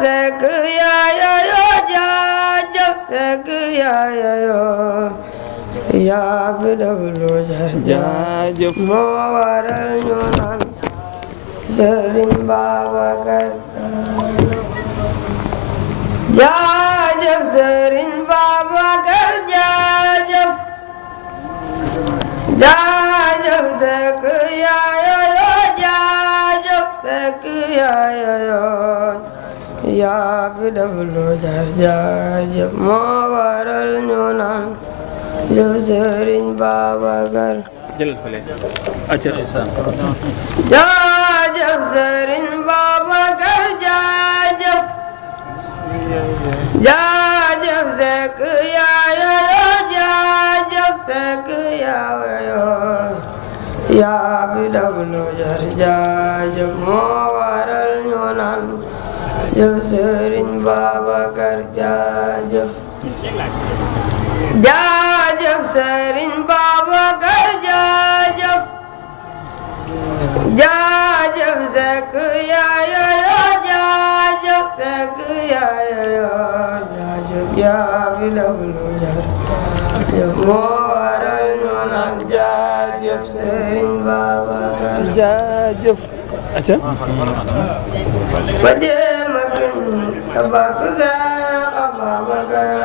Sekk yaayo jaajëf Sekk yaayo yaa fi def lu jar jaajëf moo waral ñu naan Sëriñ Babacar jaajëf Sëriñ Babacar jaajëf jaajëf Sekk yaayo jaajëf Sekk yaayo yaa fi def lu jar jaajëf moo waral ñu naan jëf Sëriñ Babacar jëlal fële acca jaajëf Sëriñ Babacar jaajëf jaajëf Sekk yaayo jaajëf Sekk yaayo yaa fi def lu jar jaajëf moo waral ñu naan jëf Sëriñ Babacar jaajëf jaajëf Sëriñ Babacar jaajëf jaajëf Sekk yaayo jaajëf Sekk yaayo jaajëf yaa fi def lu jar jaajëf moo waral ñu naan jaajëf Sëriñ Babacar jaajëf acca ba jéem a gën a bàkk Seex Babacar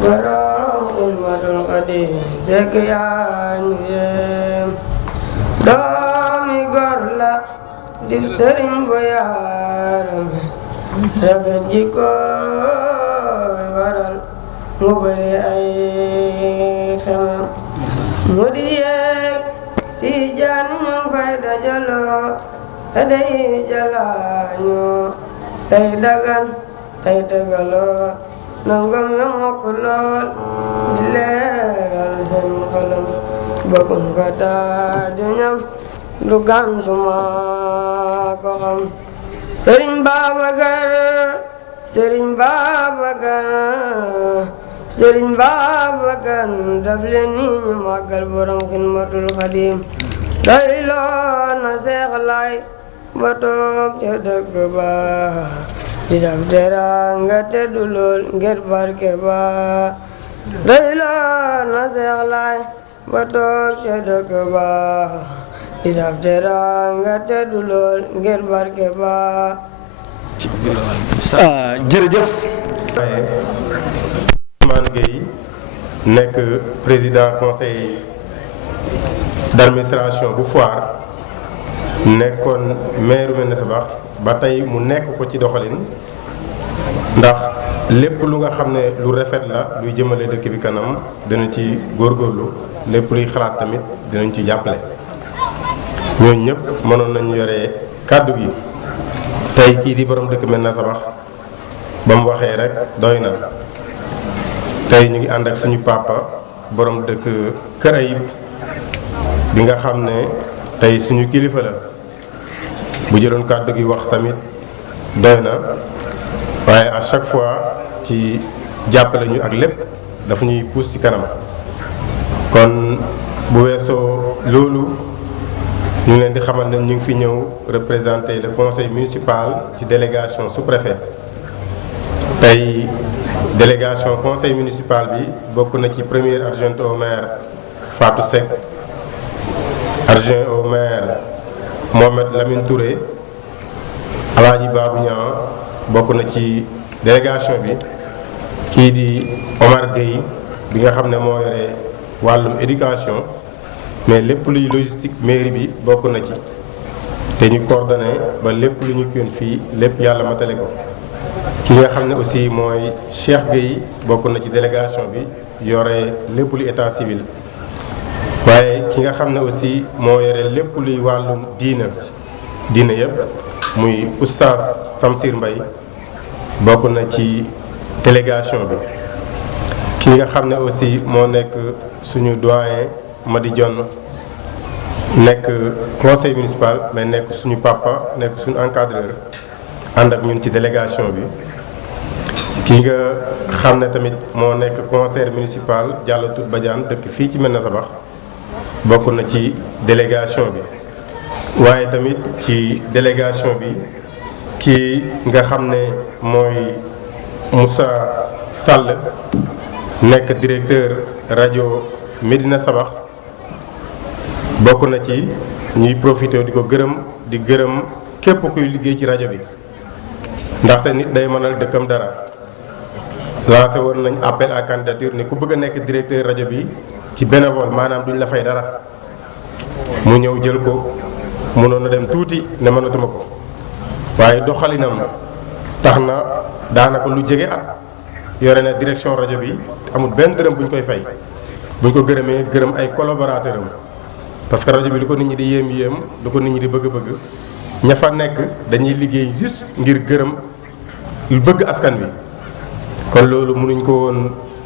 borom Xidmatul Xaadim Sekk yaa ñu yem doomi góor la dib sëriñ bu yaaram rafet jikko waral mu bëri ay xemam murid yeek Tijaan ñu fay dajaloo te day jalaañu day dagan day tegaloo nangam ya mokk lool di leeral seen xolam bëggum ko taaju ñam lu gàntuma ko xam Sëriñ Babacar Sëriñ Babacar Sëriñ Babacar daf leen ni ñu màggal borom Xidmatul Xaadim doyloo na Seex Laay ba toog ca dëgg ba di daf teraanga te du lool ngir barke ba doyloo na Seex Laay ba toog ca dëgg ba di daf teraanga te du lool ngir barke ba jërëjëf Ousmane Gueye nekk président conseil d'administration bu Foire nekkoon maire Médina Sabakh ba tey mu nekk ko ci doxalin ndax lépp lu nga xam ne lu rafet la luy jëmale dëkk bi kanam dina ci góorgóorlu lépp luy xalaat tamit dinañ ci jàppale ñooñu ñëpp mënoon nañu yore kàddu gi tey kii di borom dëkk Médina Sabakh ba mu waxee rek doy na tey ñu ngi ànd ak suñu papa borom dëkk Kër Ayib bi nga xam ne tey suñu kilifa la bu jëloon kàddu gi wax tamit doy na waaye à chaque fois ci jàppale ñu ak lépp dafa ñuy pousse ci kanam kon bu weesoo loolu ñu ngi leen di xamal ne ñu ngi fi ñëw représenter le conseil municipal ci délégation sous-préfet tey délégation conseil municipal bi bokk na ci premier adjoint au maire Fatou Seck adjoint au maire Mohamed Lamine Touré Alaaji Babou Niang bokk na ci délégation bi kii di Omar Gueye bi nga xam ne moo yore wàllum éducation mais lépp luy logistique mairie bi bokk na ci te ñu coordonné ba lépp lu ñu kiyoon fii lépp yàlla matale ko ki nga xam ne aussi mooy Cheikh Gueye bokk na ci délégation bi yore lépp lu état civil waaye ki nga xam ne aussi moo yore lépp luy wàllum diina yëpp muy oustaz Tamsir Mbaye bokk na ci délégation bi ki nga xam ne aussi moo nekk suñu doyen Madi Dione nekk conseil municipal mais nekk suñu papa nekk suñu encadreur ànd ak ñun ci délégation bi ki nga xam ne tamit moo nekk conseil municipal Diallo Tout Badiane dëkk fii ci Médina Sabakh bokk na ci délégation bi waaye tamit ci délégation bi ki nga xam ne mooy Moussa Sall nekk directeur rajo Médina Sabax bokk na ci ñuy profité di ko di gërëm képp kuy liggéey ci rajo bi ndaxte nit day mënal dëkkam dara. lancé woon nañ appel à candidature ne ku bëgg a nekk directeur rajo bi ci bénévole maanaam duñ la fay dara mu ñëw jël ko mënoon na dem tuuti ne mënatuma ko waaye doxalinam tax na daanaka lu jege at yore na direction rajo bi amul benn dërëm bu ñu koy fay bu ñu ko gërëmee gërëm ay collaborateur am parce que rajo bi lu ko nit ñi di yéem lu ko nit ñi di bëgg-bëgg ña fa nekk dañuy liggéey juste ngir gërëm lu bëgg askan bi. kon loolu mënuñ ko woon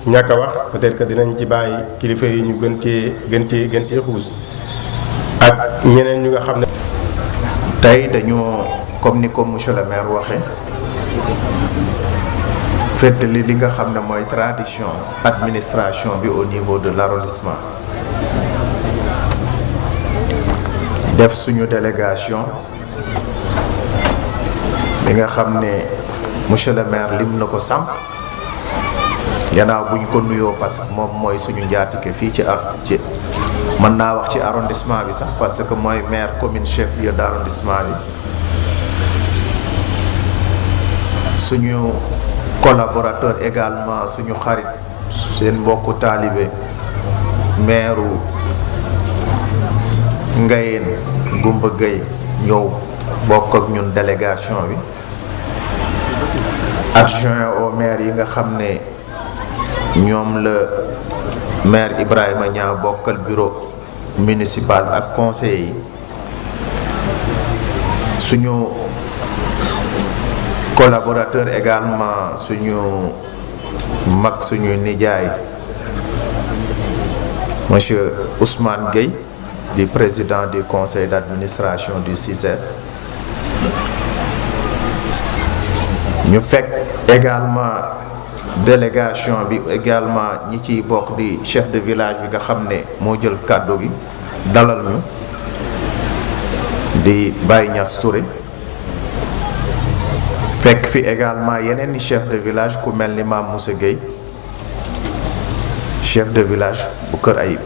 ñàkk a wax peut-être que dinañ ci bàyyi kilifa yi ñu gën cee xuus ak ñeneen ñu nga xam ne. tey dañoo comme ni ko monsieur le maire waxee fàttali li nga xam ne mooy tradition administration bi au niveau de l'arrondissement def suñu délégation bi nga xam ne monsieur le maire lim na ko sàmp. gannaaw buñ ko nuyoo parce que moom mooy suñu njaatige fii ci mën naa wax ci arrondissement bi sax parce que mooy maire commune chef lieu d'arrondissement bi suñu collaborateur également suñu xarit seen mbokku taalibe maire Ngayeen Goumba Gueye ñëw bokk ak ñun délégation bi adjoint au maire yi nga xam ne ñoom la maire Ibrahima Niang bokkal bureau municipal ak conseil yi suñu collaborateur également suñu mag suñu nijaay monsieur Ousmane Gueye di président du conseil d'administration du CICES ñu fekk également délégation bi également ñi ciy bokk di chef de village bi nga xam ne moo jël kàddu gi dalal ñu di Baye Niass Touré fekk fi également yeneen i chef de village ku mel ni Mame Moussa Gueye chef de village bu Kër Ayib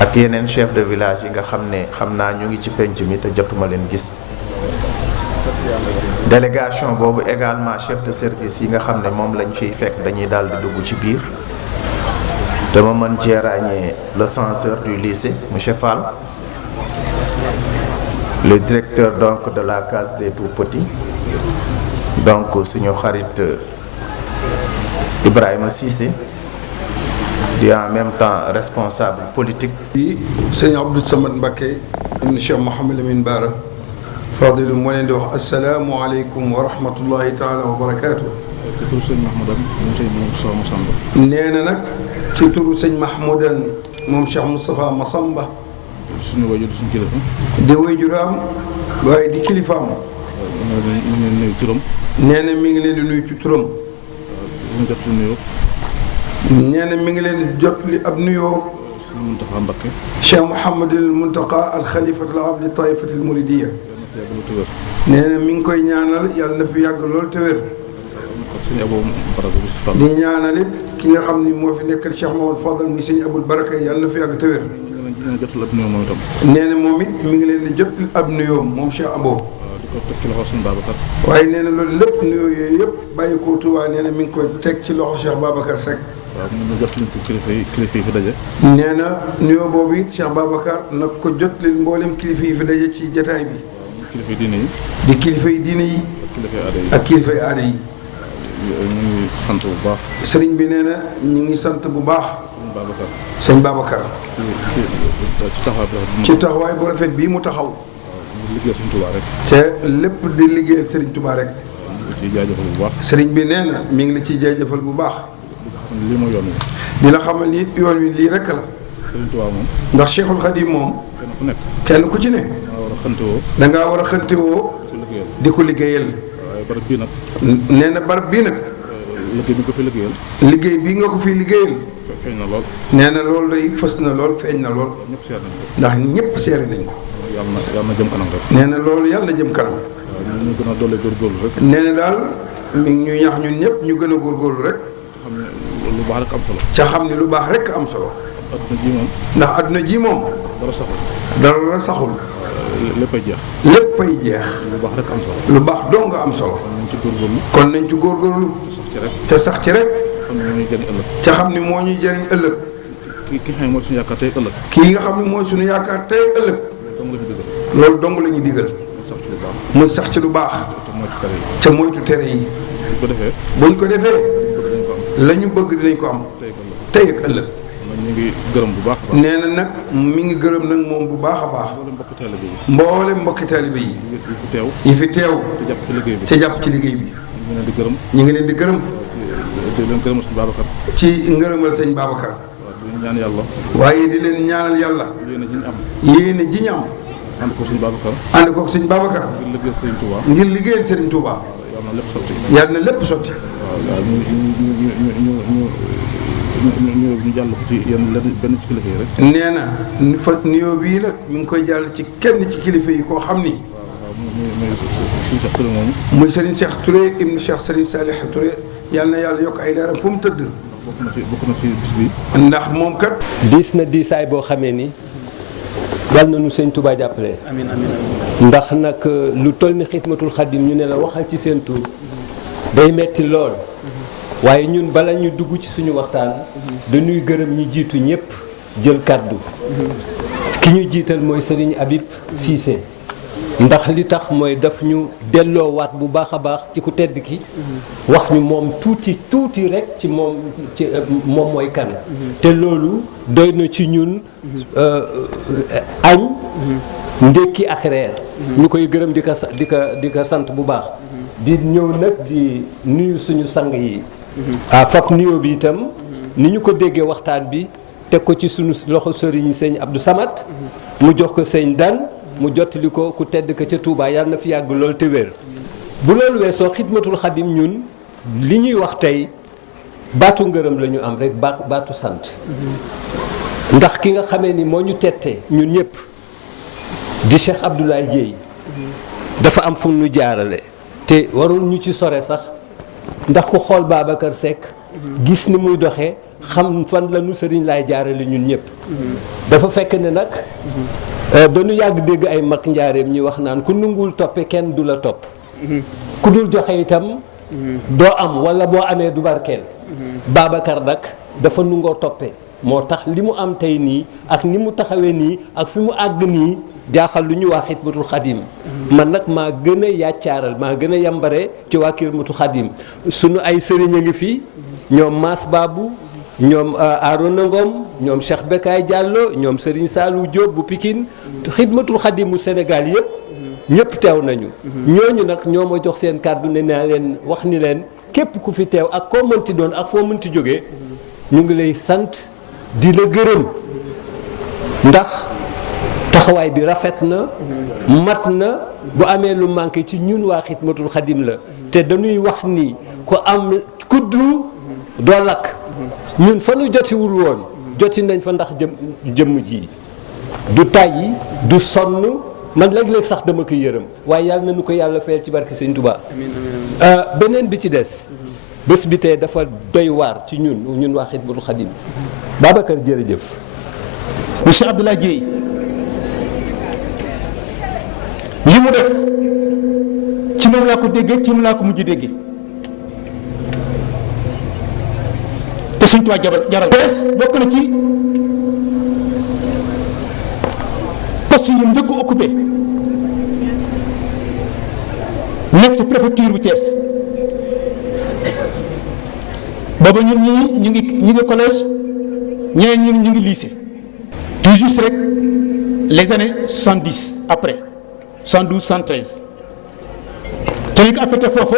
ak yeneen chef de village yi nga xam ne xam naa ñu ngi ci penc mi te jotuma leen gis délégation boobu également chef de service yi nga xam ne moom lañ fiy fekk dañuy daal di dugg ci biir te ma mën cee ràññee le censeur du lycée monsieur Fall le directeur donc de la case des tout-petits donc suñu xarit Ibrahima Cissé di en même temps responsable politique. bi sëñ Abdou Samad Mbacké ibn Cheikh Mouhamed Lamine Bara Fadilu moo leen di wax asalaamualeykum wa rahmatullahi taala wa barakaatu. ci turu sëñ Mahmoudan moom sëñ Moustapha Massamba. nee na nag ci turu sëñ Mahmoudan moom Cheikh Moustapha Massamba. suñu wayjur suñu kilifa. di wayjuraam waaye di kilifaam. ñu ngi leen nuyu turam. nee na mi ngi leen di nuyu ci turam. ñu jot lu nuyoo. nee na mi ngi leen di jot li ab nuyoo. sëñ Mountakha Mbacké. Cheikh Mouhamadul Mountakha al xalifatul aam li taifatil muridiyya. nee na mi ngi koy ñaanal yàlla na fi yàgg lool te wér. di ñaanal it ki nga xam ni moo fi nekkal Cheikh Mamadou Fadal muy sëñ Abul Baraka yàlla na fi yàgg te wér. nee na moom it mi ngi leen di jot ab nuyoo moom Cheikh Abo. waaye nee na loolu lépp nuyoo yooyu yëpp bàyyi ko Tuubaa nee na mi ngi koy teg ci loxo Cheikh Babacar Seck. waaw ñu jot nañ ko kilifa yi fi daje. nee na nuyoo boobu it Cheikh Babacar nag ko jot leen mboolem kilifa yi fi daje ci jataay bi. kilifa yi diine yi. di kilifa yi diine yi. ak kilifa yi aada yi. ñu ngi sant bu baax. sëriñ bi nee na ñu ngi sant bu baax. sëñ Babacar. ci taxawaay bu rafet bii mu taxaw. liggéey Sëriñ Tuubaa rek. te lépp di liggéeyal Sëriñ Tuubaa rek. di jaajëfal bu baax. sëriñ bi nee na mi ngi la ciy jaajëfal bu baax. lii mooy yoon wi. di la xamal ni yoon wi lii rek la. Sëriñ Tuubaa moom. ndax Cheikhul Khadim moom. kenn ku ci ne. da ngaa war a xantewoo. di ko liggéeyal. waaye barab bii nag. nee na barab bii nag. liggéey bi nga ko fi liggéeyal. liggéey bii nga ko fi liggéeyal. feeñ na lool. nee na loolu day fës na lool feeñ na lool. ñëpp seer nañ ko. ndax ñëpp seere nañ ko. yàlla na jëm kanam rek. nee na loolu yàlla na jëm kanam. ñu ñu gën a doole góorgóorlu rek. nee na daal mi ngi ñu ñax ñun ñëpp ñu gën a góorgóorlu rek. xam ne lu baax rek am solo. ca xam ne lu baax rek am solo. adduna ji moom. ndax adduna ji moom. dara saxul. dara saxul. léppay jeex. léppay jeex. lu baax rek am solo. lu baax dong nga am solo. nañ ci góorgóorlu. kon nañ ci góorgóorlu. sax ci rek. te sax ci rek. xam ne moo ñuy jëriñ ëllëg. ca xam ni moo ñuy jëriñ ëllëg. ki xam ne mooy suñu yaakaar tey ëllëg. kii nga xam ne mooy suñu yaakaar tey ëllëg. loolu dong la ñu digal. sax ci lu baax. muy sax ci lu baax. ca moytu tere yi. bu ko defee. buñ ko defee. la ñu bëgg dinañ ko am. tey ak ëllëg. ñu ngi gërëm bu baax. nee na nag mi ngi gërëm nag moom bu baax a baax. mboolem mbokki taalibe yi. yi fi teew. ca jàpp ci liggéey bi. ñu ngi leen di gërëm. di leen gërëmal sëñ Babacar. ci ngërëmal sëñ Babacar. di ñaan yàlla. waaye di leen ñaanal yàlla. yéene ji ñu am. yéene ji ñu am. ànd ko sëñ Babacar. ànd ko sëñ Babacar. ngir liggéeyal Serigne Touba. ngir liggéeyal Serigne Touba. yàlla na lépp sotti. yàlla na lépp sotti. waaw ñu jàll ko ci yenn benn ci kilifa yi rek. nee na nuyoo bii nag mi ngi koy jàll ci kenn ci kilifa yi koo xam ni. muy Serigne Cheikh Touré moomu. muy Serigne Cheikh Touré ibnu Cheikh Serigne Salih Touré yàlla na yàlla yokk ay leeram fu mu tëdd. bokk na ci bis bi. ndax moom kat. diis na diisaay boo xamee ni yal na nu sëñ Touba jàppale. amiin amiin. ndax nag lu toll ni xidmatul xadim ñu ne la waxal ci seen tur day metti lool. waaye ñun bala ñu dugg ci suñu waxtaan. dañuy gërëm ñi jiitu ñëpp jël kàddu. ki ñu jiital mooy Serigne Habib Cissé. ndax li tax mooy daf ñu delloowaat bu baax a baax ci ku tedd ki. wax ñu moom tuuti rek ci moom mooy kan. te loolu doy na ci ñun añ. ndékki ak reer. ñu koy gërëm di ko sant bu baax. di ñëw nag di nuyu suñu sang yi. fab nuyoo bi itam ni ñu ko déggee waxtaan bi teg ko ci suñu loxo sëriñ sëñ Abdou Samad. mu jox ko sëñ Dan. mu jottali ko ku tedd ka ca Touba yàlla na fi yàgg lool te wér. bu loolu weesoo xidmatul xadim ñun li ñuy wax tey baatu ngërëm la ñu am rek baatu sant. ndax ki nga xamee ni moo ñu tette ñun ñëpp di Cheikh Abdoulaye Dieye dafa am fu ñu jaarale. te warul ñu ci sore sax ndax ku xool Babacar Seck gis ni muy doxee xam fan la ñu sëriñ laay jaarale ñun ñëpp. dafa fekk ne nag. dañu yàgg dégg ay mag njaareem ñi wax naan ku nunguwul toppe kenn du la topp. ku dul joxe itam doo am wala boo amee du barkeel. Babacar nag dafa nungoo toppe moo tax li mu am tey nii ak ni mu taxawee nii ak fi mu àgg nii jaaxal lu ñu waa xidmatul xadim. man nag maa gën a yàccaaral maa gën a yambare ci waa xidmatul xadim sunu ay sëriñ a ngi fi ñoom Mass Babou ñoom Arona Ngom ñoom Cheikh Bekay Diallo ñoom Serigne Saliou Diop bu Pikine xidmatul xadim mu Sénégal yëpp ñëpp teew nañu. ñooñu nag ñoo ma jox seen kàddu ne naa leen wax ni leen képp ku fi teew ak koo mënti doon ak foo mënti jógee ñu ngi lay sant di la gërëm ndax taxawaay bi rafet na mat na bu amee lu manqué ci ñun waa xidmatul xadim la te dañuy wax ni ku am kuddu doo lakk. ñun fa nu jotiwul woon joti nañ fa ndax jëmm ji du tàyyi du sonn man léeg-léeg sax dama ko yërëm waaye yàlla na nu ko yàlla fayal ci barke Sëñ Touba. beneen bi ci des bés bi tey dafa doy waar ci ñun waa xidmatul xadim. Babacar jërëjëf. monsieur Abdoulaye Dieye li mu def ci moom laa ko déggee ci moom laa ko mujj déggee. te Sëñ Tuubaa jaral bees bokk na ci poste yi ñu njëkk occupé nekk ci préfecture bu Thiès booba ñun ñu ngi collège ñeneen ñun ñu ngi lycée tout juste rek les années 70 après 72 73 te ñu ko affecté foofu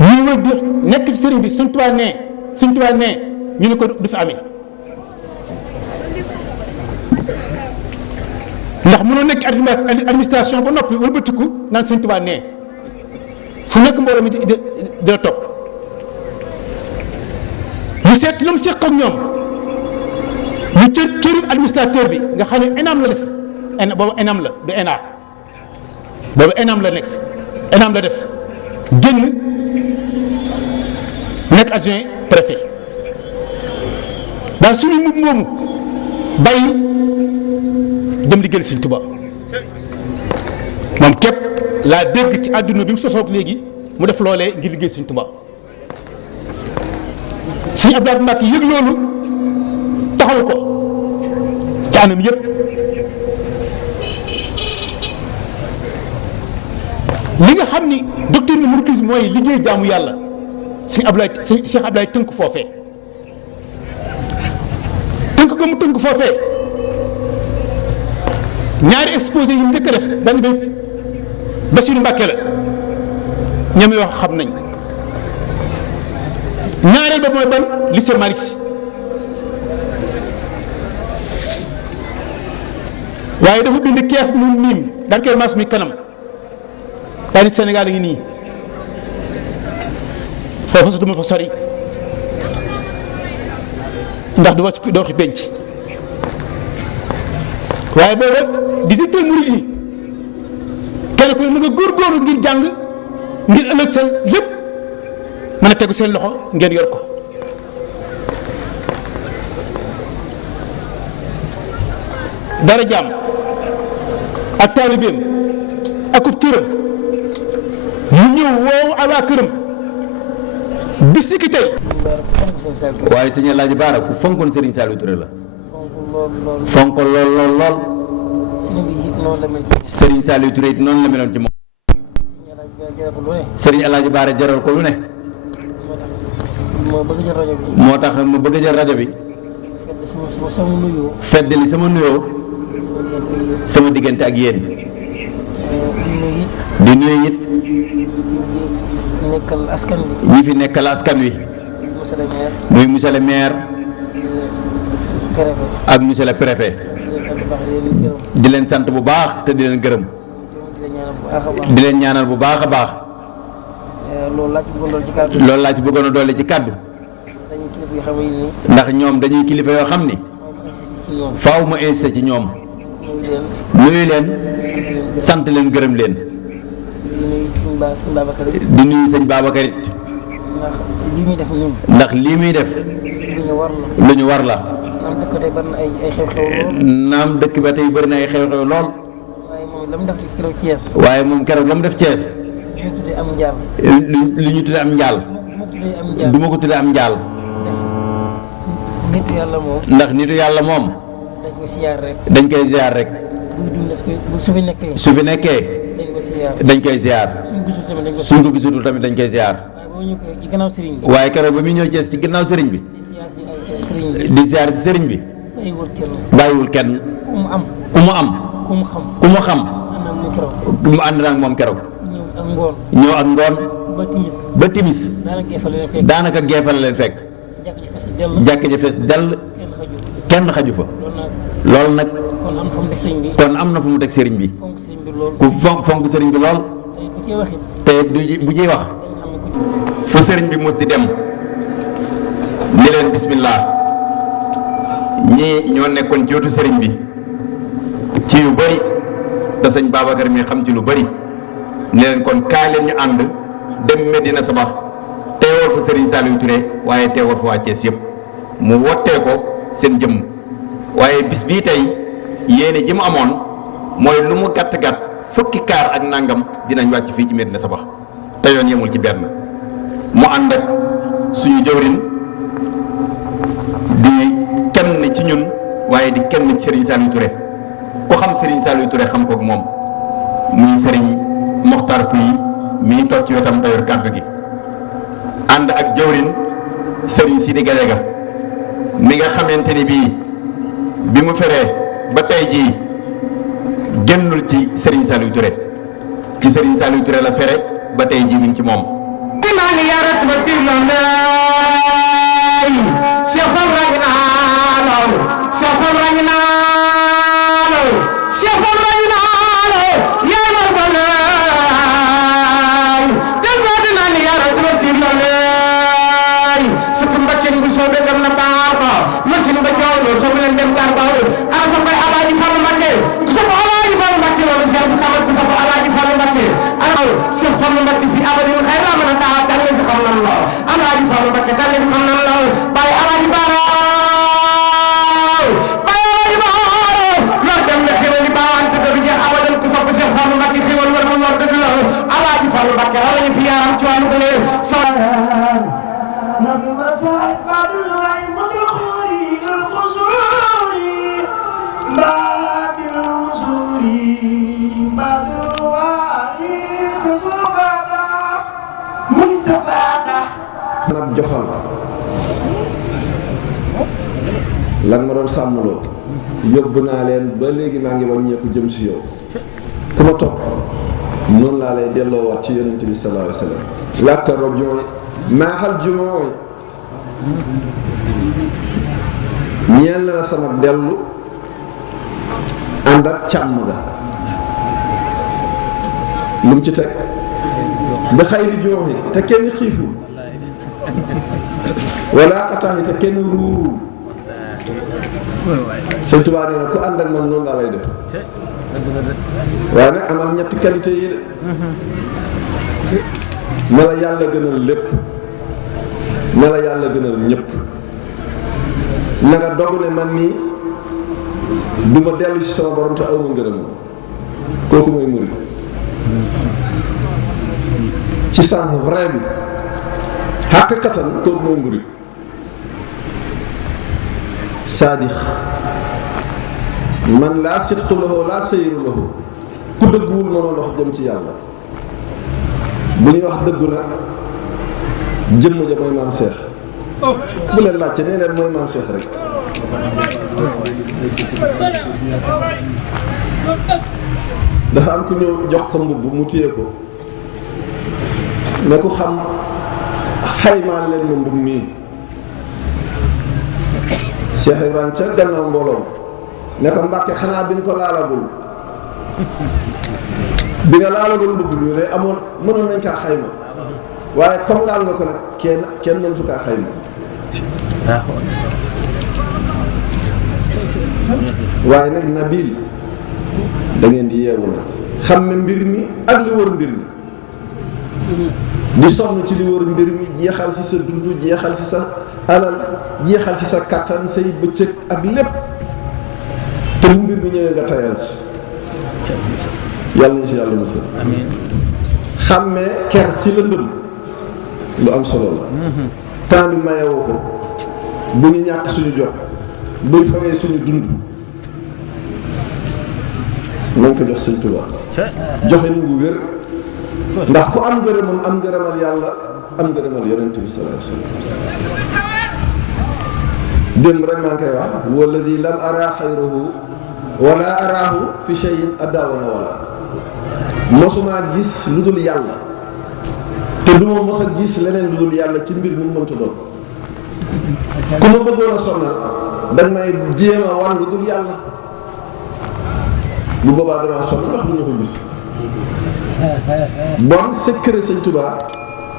ñu wër di nekk ci sëriñ bi Sëñ Tuubaa nee ñu ne ko du fi amee ndax mënoo nekk administration ba noppi wëlbatiku naan Sëñ Tuubaa nee fu nekk mbooloo mi di la topp ñu seet lu mu seq ak ñoom ñu cëru administrateur bi nga xam ne ENAM la def boobu ENAM la du ENA boobu ENAM la nekk ENAM la def génn nekk adjoint préfet daal suñu mbubb moomu bàyyi dem liggéeyal Sëriñ Tuubaa moom képp laa dégg ci àdduna bi mu sosoog léegi mu def loolee ngir liggéey Sëriñ Tuubaa Sëriñ Abdou Lahad Mbacké yëg loolu taxaw ko ci anam yëpp li nga xam ni doctrine mouridisme mooy liggéey jaamu yàlla Sëriñ Abdoulaye Cheikh Abdoulaye tënk foofee tënk ko mu tënk foofee ñaari exposé yi mu njëkk a def benn bi Bassirou Mbacké la ñoom yoo xam nañ ñaareel ba mooy ban lycée Malick Sy waaye dafa bind keef nun miim daan koy maas mi kanam daani Sénégal a ngi nii foofu sa duma fa sori ndax du wàcc doo xi penc waaye boobu di dicté murid yi kenn ku ne na nga góorgóorlu ngir jàng ngir ëllëg seen lépp mën a tegu seen loxo ngeen yor ko dara jaam ak taalibeem ak ub cëram mu ñëw woowu waa këram bis ni ki tey waaye sëñ Alaaji Baara ku fonkoon Serigne Saliou Touré la fonk lool lool lool Serigne Saliou Touré it noonu la meloon ci moom Serigne Alaaji Baara jaral ko lu ne moo tax mu bëgg a jël rajo bi feddali sama nuyoo sama diggante ak yéen di nuyu it ñi fi nekkal askan wi muy monsieur le maire ak monsieur le préfet di leen sant bu baax te di leen gërëm di leen ñaanal bu baax a baax loolu laa ci bëggoon a dolli ci kàddu ndax ñoom dañuy kilifa yoo xam ni faaw ma insisté ci ñoom nuyu leen sant leen gërëm leen di nuyu sëñ Babacar it ndax lii muy def lu ñu war la naam dëkk ba tey bëri na ay xew-xew lool waaye moom keroog la mu def Thiès lu ñu tudde am njaal du ma ko tudde am njaal ndax nitu yàlla moom dañ koy ziar rek su fi nekkee dañ koy ziar suñ ko gisutul tamit dañ koy ziar waaye keroog ba muy ñëw Thiès ci ginnaaw sëriñ bi di ziar si sëriñ bi bàyyiwul kenn ku mu am ku mu xam mu ànd na ak moom keroog ñëw ak ngoon ba timis daanaka geefal leen fekk jàkk ji fees dell kenn xaju fa loolu nag kon am na fu mu teg sëriñ bi ku fonk sëriñ bi lool te bu ciy wax fu sëriñ bi mos di dem ni leen bismillah ñii ñoo nekkoon ci wetu sëriñ bi ci yu bëri te sëñ Babacar mi xam ci lu bëri ni leen kon kaay leen ñu ànd dem Medina Sabax teewal fa Serigne Saliou Touré waaye teewal fa waa Thiès yëpp mu wottee ko seen jëmm waaye bis bii tey yéene ji mu amoon mooy lu mu gàtt gàtt fukki kaar ak nangam dinañ wàcc fii ci Medina Sabax te yoon yemul ci benn mu ànd ak suñu jëwrin di kenn ci ñun waaye di kenn ci Serigne Saliou Touré ku xam Serigne Saliou Touré xam kook moom muy Serigne Mokhtar Pouy mii toog ci wetam tayor kàddu gi ànd ak jëwrin Serigne Sidi Gadiaga mi nga xamante ni bi mu feree ba tey jii génnul ci Serigne Saliou Touré ci Serigne Saliou Touré la fere ba tey jii mi ngi ci moom Alaaji Fallu Mbakke Mbacké si abadil xayr la mën a daa tànn fi xam nan la Alaaji Fallu Mbacké tànn fi xam nan la Baye Alaaji Baara Baye Alaaji Baara lor dem na xéwal di baawante dëgg jeex abadal ku sopp Cheikh Fallu Mbacké xéwal war mu lor dëgg la Alaaji Fallu Mbacké raw ñu fi yaram ci wàllu ko lee nag joxal lan ma doon sàmmloo yóbbu naa leen ba léegi maa ngi wàññeeku jëm si yow ku ma topp noonu laa lay delloowaat ci yonent bi sallallahu alayhi wa sallam làkka rojooy maaxal jumooy ñeel na la sama dellu ànd ak càmm ga lu mu ci teg ba xayri jooxi te kenn xiiful wala xatax yi te kenn ruurul Sëñ Tuubaa nee na ku ànd ak man noonu laa lay def waaye nag amal ñetti qualité yi de na la yàlla gënal lépp na la yàlla gënal ñëpp na nga dogg ne man nii du ma dellu ci sama borom te aw ma ngërëm kooku mooy murid ci sens vrai bi xàqkatan kooku mooy murid saadix man laa sidqu lahu laa sayru lahu ku dëgguwul mënoo dox jëm ci yàlla bu ñuy wax dëggu nag jëmm ja mooy maam Seex bu leen laajte nee leen mooy maam Seex rek dafa am ku ñëw jox ko mbubb mu téye ko ne ku xam xaymaan leen ma mbubb mii Cheikh Ibrahima ca gannaaw mbooloom ne ko Mbàkke xanaa bi nga ko laalagul bi nga laalagul mbubb mi de amoon mënoon nañ kaa xayma waaye comme laal nga ko nag kenn mënatu kaa xayma waaye nag nabil da ngeen di yeewu nag xam ne mbir mi ak li wër mbir mi di sonn ci li wër mbir mi jeexal ci sa dund jeexal ci sa alal jeexal ci sa kattan say bëccëg ak lépp te bu mbir mi ñëwee nga tayal ci yàlla nañ ci yàlla musal xàmmee ker ci lëndëm lu am solo la temps bi mayewoo ko bu ñu ñàkk suñu jot buñ fayee suñu dund nañ ko jox Sëñ Tuubaa joxe nu wér ndax ku am ngërëmam am ngërëmal yàlla am ngërëmal yonent bi sallallahu alayhi wa sallam démb rek maa ngi koy wax wallazi lam ara xayruhu wala araahu fi shay'in adaawana wala mosumaa gis lu dul yàlla te du ma mos a gis leneen lu dul yàlla ci mbir mu mënta doon ku ma bëggoon a sonal dañ may jéem a wan lu dul yàlla bu boobaa danaa sonn ndax du ñu ko gis bon secret Sëñ Tuubaa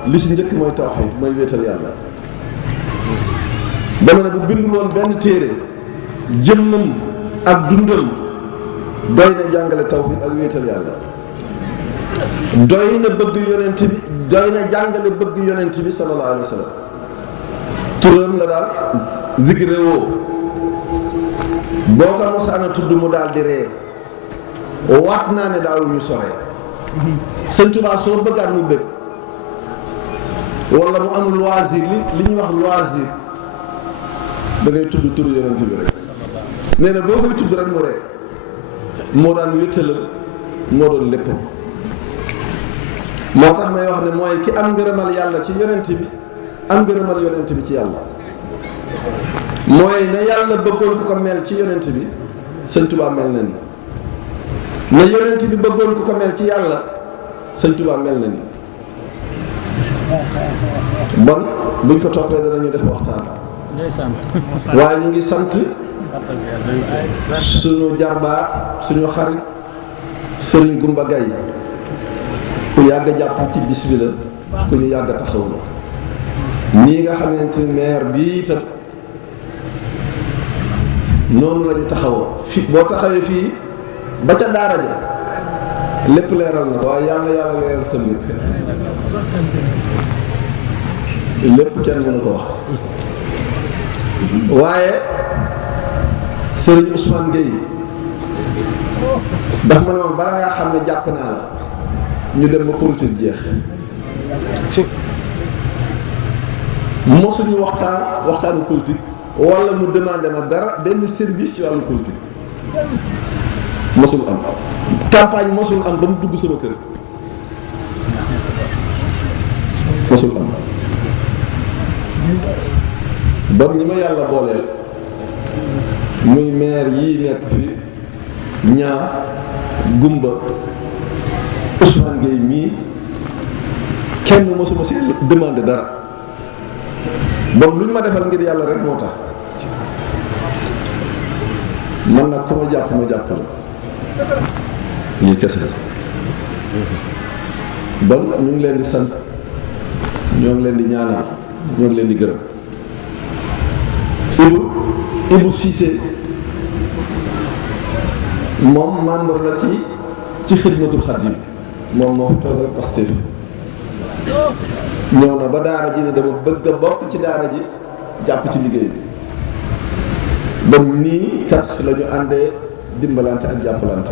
li ci njëkk mooy tawhiid mooy wéetal yàlla dama ne bu bindul woon benn téere jëmmam ak dundam doy na jàngale tawhiid ak wéetal yàlla doy na bëgg yonent bi doy na jàngale bëgg yonent bi sallallahu alayhi wa sallam turam la daal zikrewoo boo ko mosaana tudd mu daal di ree waat naa ne daaw ñu soree Sëñ Tuubaa soo bëggaat mu bëgg wala mu am loisir li ñuy wax loisir da ngay tudd turu yonent bi rek nee na boo koy tudd rek mu ree moo daan wéttalam moo doon léppam moo tax may wax ne mooy ki am ngërëmal yàlla ci yonent bi am ngërëmal yonent bi ci yàlla mooy ne yàlla bëggoon ku ko mel ci yonent bi Sëñ Tuubaa mel na ni ne yonent bi bëggoon ku ko mel ci yàlla Sëñ Tuubaa mel na ni bon buñ ko toppee danañu def waxtaan waaye ñu ngi sant suñu jarbaat suñu xarit Sëriñ Gumba Gaye ku yàgg jàpp ci bis bi la ku ñu yàgg taxaw la nii nga xamante maire bii itam noonu la ñu taxawoo fi boo taxawee fii ba ca daara ja lépp leeral na ko waaye yàlla leeral sa mbir lépp kenn mënu ko wax waaye Serigne Ousmane Gueye daf ma ne woon bala ngaa xam ne jàpp naa la ñu dem ba politique jeex mosuñu waxtaanu politique wala mu demandé ma dara benn service ci wàllu politique mosul am campagne mosul am ba mu dugg sama kër mosul am bon ñi ma yàlla booleel muy maire yii nekk fi ñaa gumba Ousmane Gueye mii kenn mosuma si demandé dara bon lu ñu ma defal ngir yàlla rek moo tax man nag ku ma jàpp la lii kese bon ñu ngi leen di sant ñoo ngi leen di ñaanal ñoo ngi leen di gërëm Ibou Cissé moom membre la ci xidmatul xadim moom moo fi toogal Pastef ñëw na ba daara ji ne dama bëgg a bokk ci daara ji jàpp ci liggéey bi ba nii kat la ñu àndee dimbalante ak jàppalante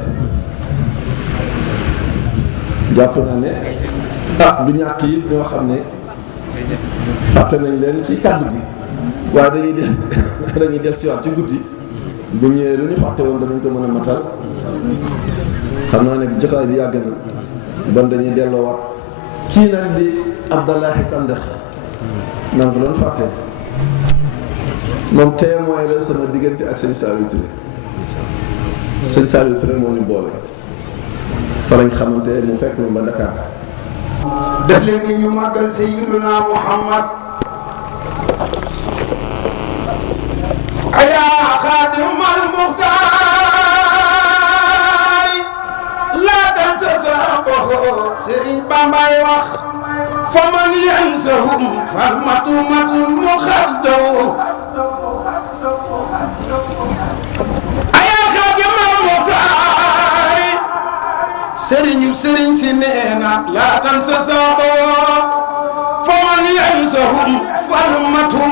jàpp naa ne du ñàkk yi ñoo xam ne fàtte nañ leen ci kàddu gi waaye dañuy del siwaat ci guddi bu ñëwee lu ñu fàtte woon danañ ko mën a matal xam naa ne jotaay bi yàgg na bon dañuy delloowaat kii nag di Abdallahi Tandex maa ngi ko doon fàtte moom témoin la sama diggante ak sëñ Saliou Touré sëñ Saliou Touré moo ñu boole fa lañ xamante mu fekk ma ba Dakar. def leen ni ñu màggal Sayyiduna Muhammad ayaa xaadimal muxtaar laa tansa sabahu Sëriñ Bambay wax fa man yansahum farmatumatun muxaddaw ayaa xaadimal muxtaar sëriñ si neena laa tansa sabahu fa man yansahum farmatumatun